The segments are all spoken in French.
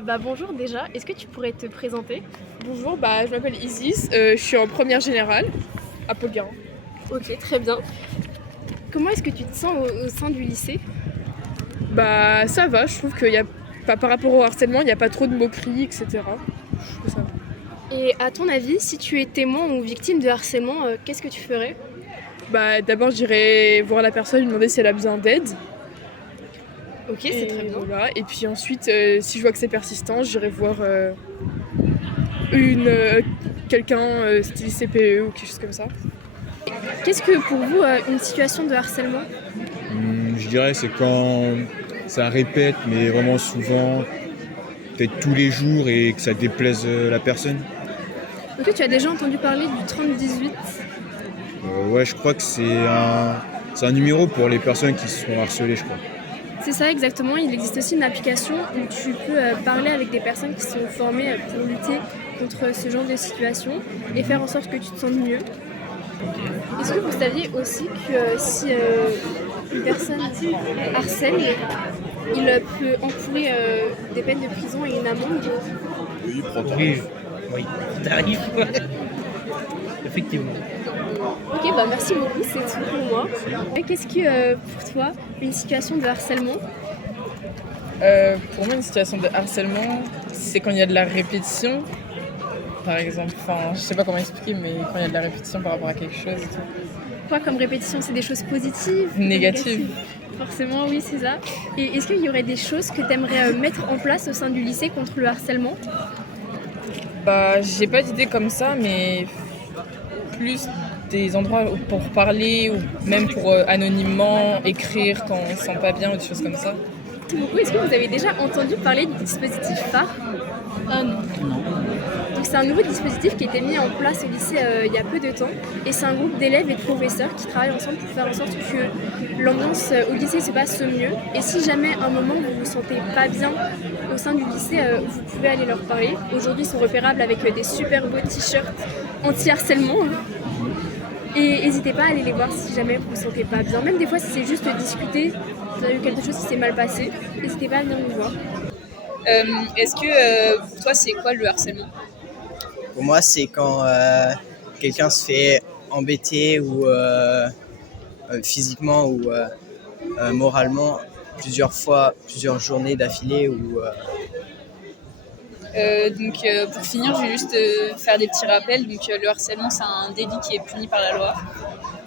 Bonjour déjà, est-ce que tu pourrais te présenter? Bonjour, je m'appelle Isis, je suis en première générale à Polgarin. Ok, très bien. Comment est-ce que tu te sens au sein du lycée? Ça va, je trouve qu'il y a, par rapport au harcèlement, il n'y a pas trop de moqueries, etc. Je trouve que ça va. Et à ton avis, si tu es témoin ou victime de harcèlement, qu'est-ce que tu ferais? D'abord, j'irai voir la personne, lui demander si elle a besoin d'aide. Ok, c'est très bien. Voilà. Et puis ensuite, si je vois que c'est persistant, j'irai voir une, quelqu'un, style CPE ou quelque chose comme ça. Qu'est-ce que pour vous une situation de harcèlement? Je dirais c'est quand ça répète, mais vraiment souvent, peut-être tous les jours et que ça déplaise la personne. Ok, tu as déjà entendu parler du 30-18? Ouais, je crois que c'est un numéro pour les personnes qui se font harceler, je crois. C'est ça exactement, il existe aussi une application où tu peux parler avec des personnes qui sont formées pour lutter contre ce genre de situation et faire en sorte que tu te sentes mieux. Est-ce que vous saviez aussi que si une personne harcèle, il peut encourir des peines de prison et une amende? Oui, prends-toi. Oui, oui, t'arrives. Effectivement. Ok, merci beaucoup, c'est tout pour moi. Et qu'est-ce que pour toi une situation de harcèlement? Pour moi, une situation de harcèlement, c'est quand il y a de la répétition, par exemple. Enfin, je sais pas comment expliquer, mais quand il y a de la répétition par rapport à quelque chose et tout. Quoi comme répétition? C'est des choses positives? Négatives. Forcément, oui, c'est ça. Et est-ce qu'il y aurait des choses que tu aimerais mettre en place au sein du lycée contre le harcèlement? J'ai pas d'idée comme ça, mais plus des endroits pour parler ou même pour anonymement écrire quand on se sent pas bien ou des choses comme ça. Merci beaucoup. Est-ce que vous avez déjà entendu parler du dispositif phare? Non. Donc c'est un nouveau dispositif qui a été mis en place au lycée il y a peu de temps et c'est un groupe d'élèves et de professeurs qui travaillent ensemble pour faire en sorte que l'ambiance au lycée se passe mieux. Et si jamais à un moment vous vous sentez pas bien au sein du lycée, vous pouvez aller leur parler. Aujourd'hui ils sont repérables avec des super beaux t-shirts anti-harcèlement. Et n'hésitez pas à aller les voir si jamais vous vous sentez pas bien. Même des fois si c'est juste discuter, vous avez eu quelque chose qui s'est mal passé, n'hésitez pas à venir nous voir. Est-ce que pour toi c'est quoi le harcèlement? Pour moi, c'est quand quelqu'un se fait embêter ou physiquement ou moralement plusieurs fois, plusieurs journées d'affilée. Pour finir, je vais juste faire des petits rappels. Le harcèlement, c'est un délit qui est puni par la loi.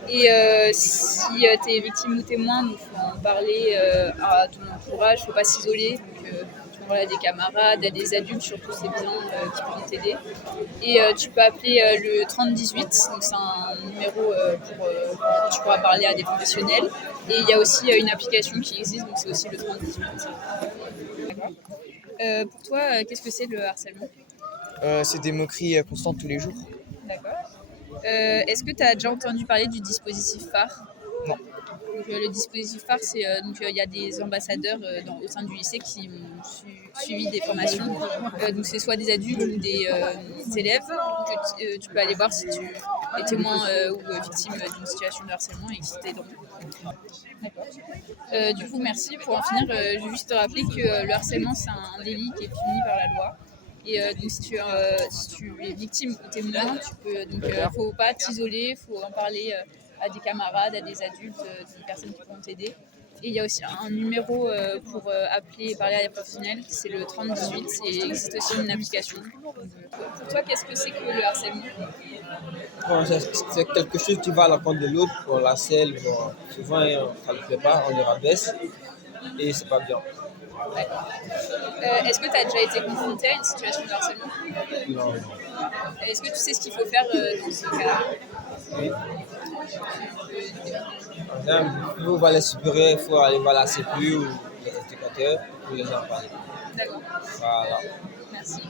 Et si tu es victime ou témoin, il faut en parler à ton entourage, il ne faut pas s'isoler. Tu parles à des camarades, à des adultes, surtout c'est bien, qui pourront t'aider. Et tu peux appeler le 30-18, donc c'est un numéro où tu pourras parler à des professionnels. Et il y a aussi une application qui existe, donc c'est aussi le 30-18. D'accord. Pour toi, qu'est-ce que c'est le harcèlement? C'est des moqueries constantes tous les jours. D'accord. Est-ce que tu as déjà entendu parler du dispositif phare? Non. Donc, le dispositif phare, c'est il y a des ambassadeurs au sein du lycée qui ont suivi des formations. Donc c'est soit des adultes ou des élèves que tu peux aller voir si tu es témoin ou victime d'une situation de harcèlement et qui t'aideront. D'accord. Du coup, merci. Pour en finir, je vais juste te rappeler que le harcèlement, c'est un délit qui est puni par la loi. Et donc si tu es victime ou témoin, faut pas t'isoler, faut en parler à des camarades, à des adultes, des personnes qui pourront t'aider. Et il y a aussi un numéro pour appeler et parler à des professionnels, c'est le 30-18, et il existe aussi une application. Pour toi, qu'est-ce que c'est que le harcèlement? Bon, c'est quelque chose qui va à l'encontre de l'autre, on l'harcèle, bon, souvent ça ne le fait pas, on le rabaisse et c'est pas bien. D'accord. Est-ce que tu as déjà été confronté à une situation de harcèlement? Non. Est-ce que tu sais ce qu'il faut faire dans ce cas-là? Oui. Par exemple, pour voir les supérieurs, il faut aller voir la CPU ou les éducateurs pour les en parler. D'accord. Voilà. Merci.